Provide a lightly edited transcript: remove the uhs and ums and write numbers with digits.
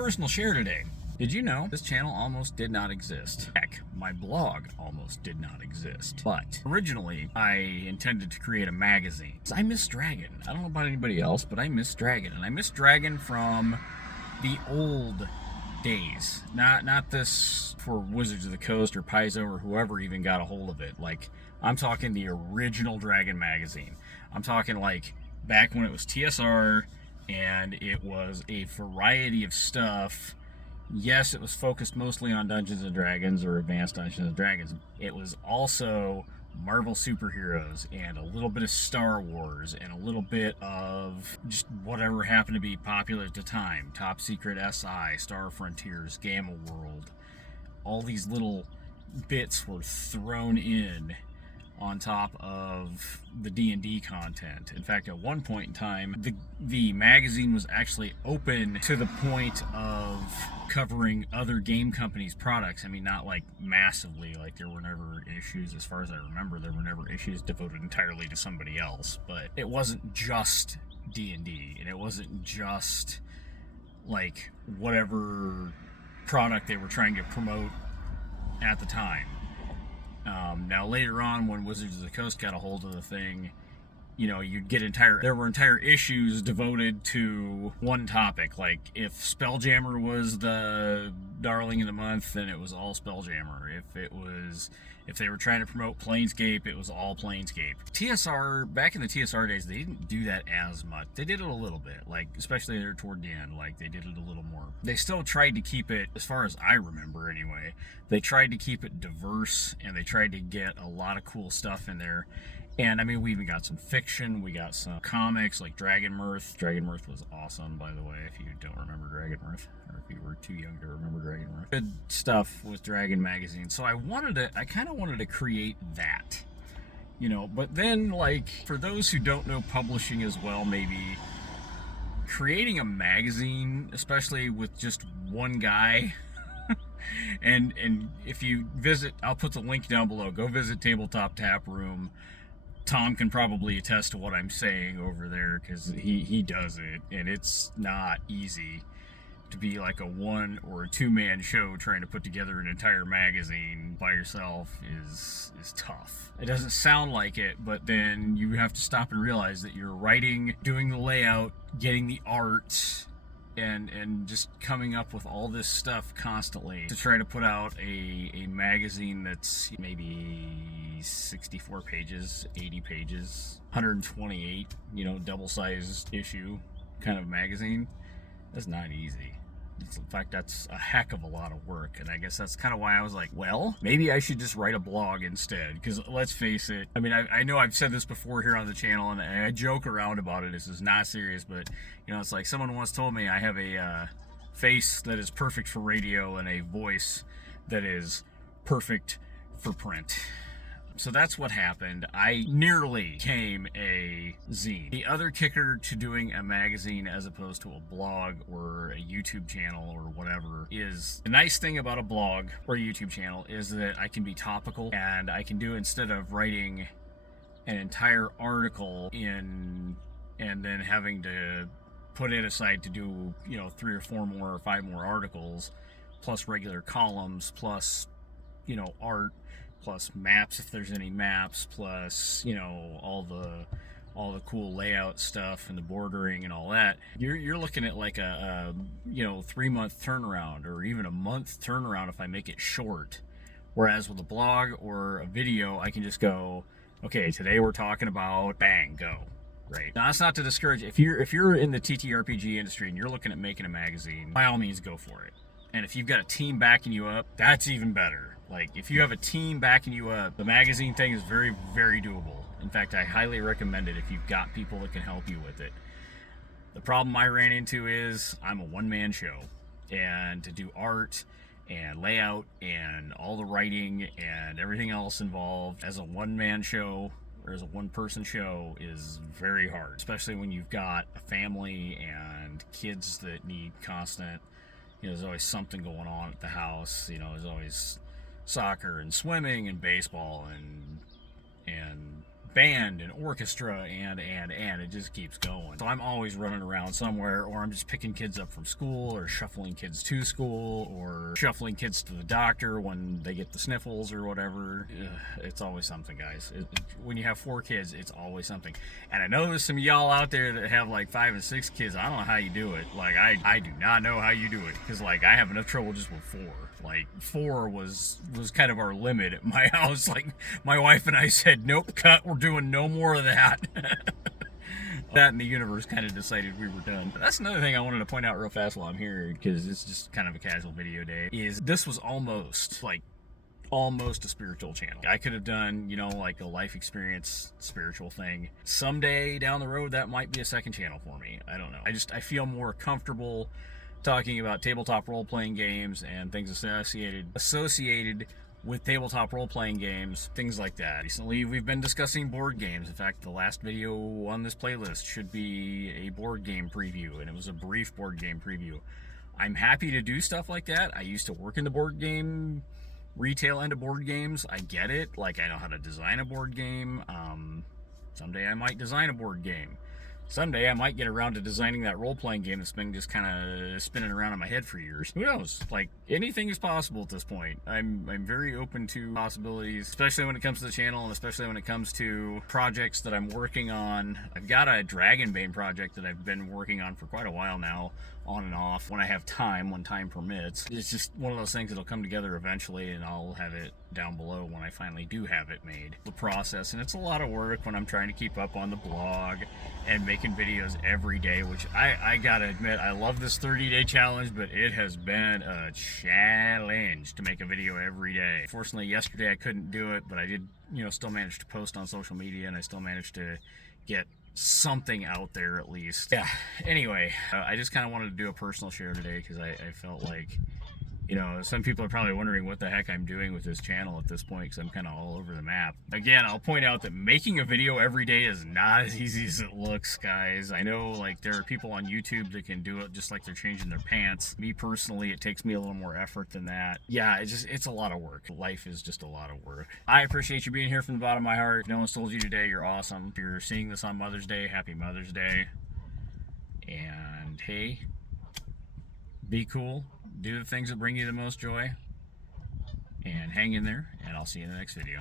personal share today. Did you know this channel almost did not exist? Heck, my blog almost did not exist. But originally, I intended to create a magazine. I miss Dragon. I don't know about anybody else, but I miss Dragon. And I miss Dragon from the old days. Not this for Wizards of the Coast or Paizo or whoever even got a hold of it. Like, I'm talking the original Dragon magazine. I'm talking like back when it was TSR and it was a variety of stuff. Yes, it was focused mostly on Dungeons & Dragons or Advanced Dungeons & Dragons. It was also Marvel superheroes and a little bit of Star Wars and a little bit of just whatever happened to be popular at the time. Top Secret SI, Star Frontiers, Gamma World. All these little bits were thrown in on top of the D&D content. In fact, at one point in time, the magazine was actually open to the point of covering other game companies' products. I mean, not like massively, like there were never issues, as far as I remember, there were never issues devoted entirely to somebody else, but it wasn't just D&D, and it wasn't just like whatever product they were trying to promote at the time. Now later on, when Wizards of the Coast got a hold of the thing, you know, you'd get there were entire issues devoted to one topic. Like if Spelljammer was the darling of the month, then it was all Spelljammer. If they were trying to promote Planescape, it was all Planescape. TSR, back in the TSR days, they didn't do that as much. They did it a little bit, like especially there toward the end, like they did it a little more. They still tried to keep it, as far as I remember anyway, they tried to keep it diverse and they tried to get a lot of cool stuff in there. And I mean, we even got some fiction, we got some comics like Dragon Mirth. Dragon Mirth was awesome, by the way, if you don't remember Dragon Mirth, or if you were too young to remember Dragon Mirth. Good stuff with Dragon magazine. So I kind of wanted to create that, you know, but then, like, for those who don't know publishing as well, maybe creating a magazine, especially with just one guy, and if you visit, I'll put the link down below, go visit Tabletop Tap Room. Tom can probably attest to what I'm saying over there, because he does it, and it's not easy to be like a one or a two-man show trying to put together an entire magazine by yourself is tough. It doesn't sound like it, but then you have to stop and realize that you're writing, doing the layout, getting the art, and just coming up with all this stuff constantly to try to put out a magazine that's maybe 64 pages, 80 pages, 128, you know, double-sized issue kind of magazine. That's not easy. In fact, that's a heck of a lot of work, and I guess that's kind of why I was like, well, maybe I should just write a blog instead, because let's face it, I mean, I know I've said this before here on the channel, and I joke around about it. This is not serious, but, you know, it's like someone once told me I have a face that is perfect for radio and a voice that is perfect for print. So that's what happened. I nearly became a zine. The other kicker to doing a magazine as opposed to a blog or a YouTube channel or whatever is, the nice thing about a blog or a YouTube channel is that I can be topical, and I can do, instead of writing an entire article in and then having to put it aside to do, you know, 3 or 4 more or 5 more articles, plus regular columns, plus, you know, art, plus maps if there's any maps, plus, you know, all the cool layout stuff and the bordering and all that. You're looking at like a you know, 3-month turnaround, or even a month turnaround if I make it short. Whereas with a blog or a video, I can just go, okay, today we're talking about, bang, go. Right. Now, that's not to discourage. If you're in the TTRPG industry and you're looking at making a magazine, by all means go for it. And if you've got a team backing you up, that's even better. Like, if you have a team backing you up, the magazine thing is very, very doable. In fact, I highly recommend it if you've got people that can help you with it. The problem I ran into is I'm a one-man show, and to do art and layout and all the writing and everything else involved as a one-man show or as a one-person show is very hard, especially when you've got a family and kids that need constant, you know, there's always something going on at the house. You know, there's always soccer and swimming and baseball and band and orchestra and it just keeps going. So I'm always running around somewhere, or I'm just picking kids up from school, or shuffling kids to school, or shuffling kids to the doctor when they get the sniffles or whatever. It's always something, guys. When you have 4 kids, it's always something. And I know there's some y'all out there that have like 5 and 6 kids. I don't know how you do it. Like, I do not know how you do it, because like I have enough trouble just with 4. Like 4 was kind of our limit at my house. Like, my wife and I said, nope, cut, we're doing no more of that. That and the universe kind of decided we were done. But that's another thing I wanted to point out real fast while I'm here, because it's just kind of a casual video day, is this was almost a spiritual channel. I could have done, you know, like a life experience spiritual thing. Someday down the road, that might be a second channel for me. I don't know. I feel more comfortable talking about tabletop role-playing games and things associated with tabletop role-playing games, things like that. Recently, we've been discussing board games. In fact, the last video on this playlist should be a board game preview, and it was a brief board game preview. I'm happy to do stuff like that. I used to work in the board game retail end of board games. I get it. Like, I know how to design a board game. Someday I might design a board game. Someday I might get around to designing that role-playing game that's been just kind of spinning around in my head for years. Who knows? Like, anything is possible at this point. I'm very open to possibilities, especially when it comes to the channel, and especially when it comes to projects that I'm working on. I've got a Dragonbane project that I've been working on for quite a while now, on and off, when I have time, when time permits. It's just one of those things that'll come together eventually, and I'll have it down below when I finally do have it made. The process, and it's a lot of work when I'm trying to keep up on the blog and making videos every day, which I gotta admit, I love this 30-day challenge, but it has been a challenge to make a video every day. Fortunately, yesterday I couldn't do it, but I did, you know, still manage to post on social media, and I still managed to get something out there at least. Yeah, anyway, I just kind of wanted to do a personal share today, because I felt like, you know, some people are probably wondering what the heck I'm doing with this channel at this point, because I'm kind of all over the map. Again, I'll point out that making a video every day is not as easy as it looks, guys. I know, like, there are people on YouTube that can do it just like they're changing their pants. Me personally, it takes me a little more effort than that. Yeah, it's a lot of work. Life is just a lot of work. I appreciate you being here from the bottom of my heart. If no one's told you today, you're awesome. If you're seeing this on Mother's Day, happy Mother's Day. And hey, be cool. Do the things that bring you the most joy, and hang in there, and I'll see you in the next video.